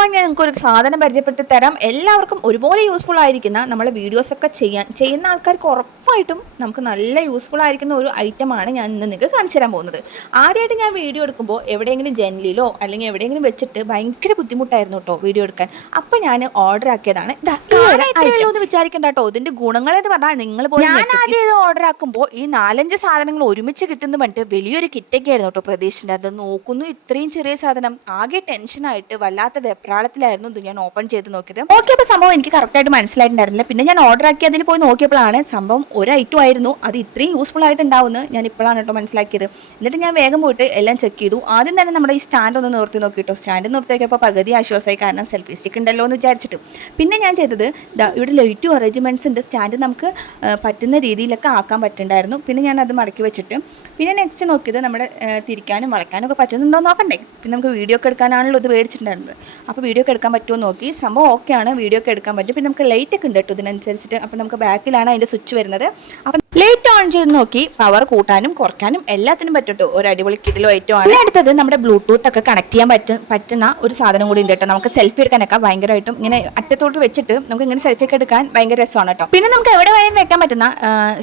ഭാഗമായി ഞാൻ നിങ്ങൾക്ക് ഒരു സാധനം പരിചയപ്പെടുത്തി തരാം. എല്ലാവർക്കും ഒരുപോലെ യൂസ്ഫുൾ ആയിരിക്കുന്ന നമ്മളെ വീഡിയോസൊക്കെ ചെയ്യുന്ന ആൾക്കാർക്ക് ഉറപ്പായിട്ടും നമുക്ക് നല്ല യൂസ്ഫുൾ ആയിരിക്കുന്ന ഒരു ഐറ്റമാണ് ഞാൻ ഇന്ന് നിങ്ങൾക്ക് കാണിച്ചു തരാൻ പോകുന്നത്. ആദ്യമായിട്ട് ഞാൻ വീഡിയോ എടുക്കുമ്പോൾ എവിടെയെങ്കിലും ജനലിലോ അല്ലെങ്കിൽ എവിടെയെങ്കിലും വെച്ചിട്ട് ഭയങ്കര ബുദ്ധിമുട്ടായിരുന്നു കേട്ടോ വീഡിയോ എടുക്കാൻ. അപ്പോൾ ഞാൻ ഓർഡർ ആക്കിയതാണ്. എന്ന് വിചാരിക്കണ്ട കേട്ടോ, ഇതിൻ്റെ ഗുണങ്ങൾ എന്ന് പറഞ്ഞാൽ നിങ്ങൾ പോയി ഞാൻ ആദ്യം ഇത് ഓർഡർ ആക്കുമ്പോൾ ഈ 4-5 സാധനങ്ങൾ ഒരുമിച്ച് കിട്ടുന്ന പറഞ്ഞിട്ട് വലിയൊരു കിറ്റൊക്കെ ആയിരുന്നു കേട്ടോ പ്രതീക്ഷിച്ചിട്ട്. അത് നോക്കുന്നു, ഇത്രയും ചെറിയ സാധനം. ആകെ ടെൻഷനായിട്ട് വല്ലാത്ത വെപ്രാളത്തിലായിരുന്നു ഇത് ഞാൻ ഓപ്പൺ ചെയ്ത് നോക്കിയത്. നോക്കിയപ്പോൾ സംഭവം എനിക്ക് കറക്റ്റായിട്ട് മനസ്സിലായിട്ടുണ്ടായിരുന്നില്ല. പിന്നെ ഞാൻ ഓർഡർ ആക്കി അതിൽ പോയി നോക്കിയപ്പോഴാണ് സംഭവം ഒരു ഐറ്റം ആയിരുന്നു, അത് ഇത്രയും യൂസ്ഫുൾ ആയിട്ടുണ്ടാവുമെന്ന് ഞാൻ ഇപ്പോഴാണ് കേട്ടോ മനസ്സിലാക്കിയത്. എന്നിട്ട് ഞാൻ വേഗം പോയിട്ട് എല്ലാം ചെക്ക് ചെയ്തു. ആദ്യം തന്നെ നമ്മുടെ ഈ സ്റ്റാൻഡ് ഒന്ന് നിർത്തി നോക്കിട്ടോ. സ്റ്റാൻഡ് നിർത്തി നോക്കിയപ്പോൾ പകുതി ആശ്വാസമായി, കാരണം സെൽഫി സ്റ്റിക്ക് ഉണ്ടല്ലോ എന്ന് വിചാരിച്ചിട്ട്. പിന്നെ ഞാൻ ചെയ്തത് ഇവിടെ ലൈറ്റും അറേഞ്ച്മെൻറ്റ്സ് ഉണ്ട്, സ്റ്റാൻഡ് നമുക്ക് പറ്റുന്ന രീതിയിലൊക്കെ ആക്കാൻ പറ്റുന്നുണ്ടായിരുന്നു. പിന്നെ ഞാൻ അത് മടക്കി വെച്ചിട്ട് പിന്നെ നെക്സ്റ്റ് നോക്കിയത് നമ്മുടെ തിരിക്കാനും വളയ്ക്കാനും ഒക്കെ പറ്റുന്നുണ്ടോ നോക്കണ്ടേ. പിന്നെ നമുക്ക് വീഡിയോ ഒക്കെ എടുക്കാനാണല്ലോ ഇത് മേടിച്ചിട്ടുണ്ടായിരുന്നത്. അപ്പോൾ വീഡിയോ ഒക്കെ എടുക്കാൻ പറ്റുമോ നോക്കി, സംഭവം ഓക്കെയാണ്, വീഡിയോ ഒക്കെ എടുക്കാൻ പറ്റും. പിന്നെ നമുക്ക് ലൈറ്റ് ഒക്കെ ഉണ്ട് കേട്ടോ ഇതിനനുസരിച്ചിട്ട്. അപ്പോൾ നമുക്ക് ബാക്കിലാണ് അതിൻ്റെ സ്വിച്ച് വരുന്നത്. അപ്പം ലൈറ്റ് ഓൺ ചെയ്ത് നോക്കി പവർ കൂട്ടാനും കുറയ്ക്കാനും എല്ലാത്തിനും പറ്റും. ഒരു അടിപൊളി കിടിലോ ഐറ്റം ആണ്. അടുത്തത് നമ്മുടെ ബ്ലൂടൂത്ത് ഒക്കെ കണക്ട് ചെയ്യാൻ പറ്റുന്ന ഒരു സാധനം കൂടി ഉണ്ട് കേട്ടോ. നമുക്ക് സെൽഫി എടുക്കാനൊക്കെ ഭയങ്കരമായിട്ടും ഇങ്ങനെ അറ്റത്തോട്ട് വെച്ചിട്ട് നമുക്ക് ഇങ്ങനെ സെൽഫി ഒക്കെ എടുക്കാൻ ഭയങ്കര രസമാണ് കേട്ടോ. പിന്നെ നമുക്ക് എവിടെ വേണമെങ്കിലും വെക്കാൻ പറ്റുന്ന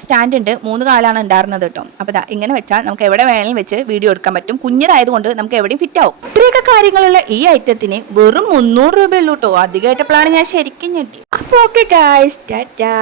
സ്റ്റാൻഡ് ഉണ്ട്. 3 കാലാണ് ഉണ്ടായിരുന്നത് കേട്ടോ. അപ്പോൾ ഇങ്ങനെ വെച്ചാൽ നമുക്ക് എവിടെ വേണമെങ്കിലും വെച്ച് വീഡിയോ എടുക്കാൻ പറ്റും. കുഞ്ഞിനായതുകൊണ്ട് നമുക്ക് എവിടെയും ഫിറ്റ് ആവും. ഇത്രയൊക്കെ കാര്യങ്ങളുള്ള ഈ ഐറ്റത്തിന് വെറും 300 രൂപയുള്ളൂ കേട്ടോ. അധികമായിട്ടപ്പോഴാണ് ഞാൻ ശരിക്കും ഞെട്ടി. അപ്പോൾ ഓക്കെ ഗൈസ്, ടാറ്റാ.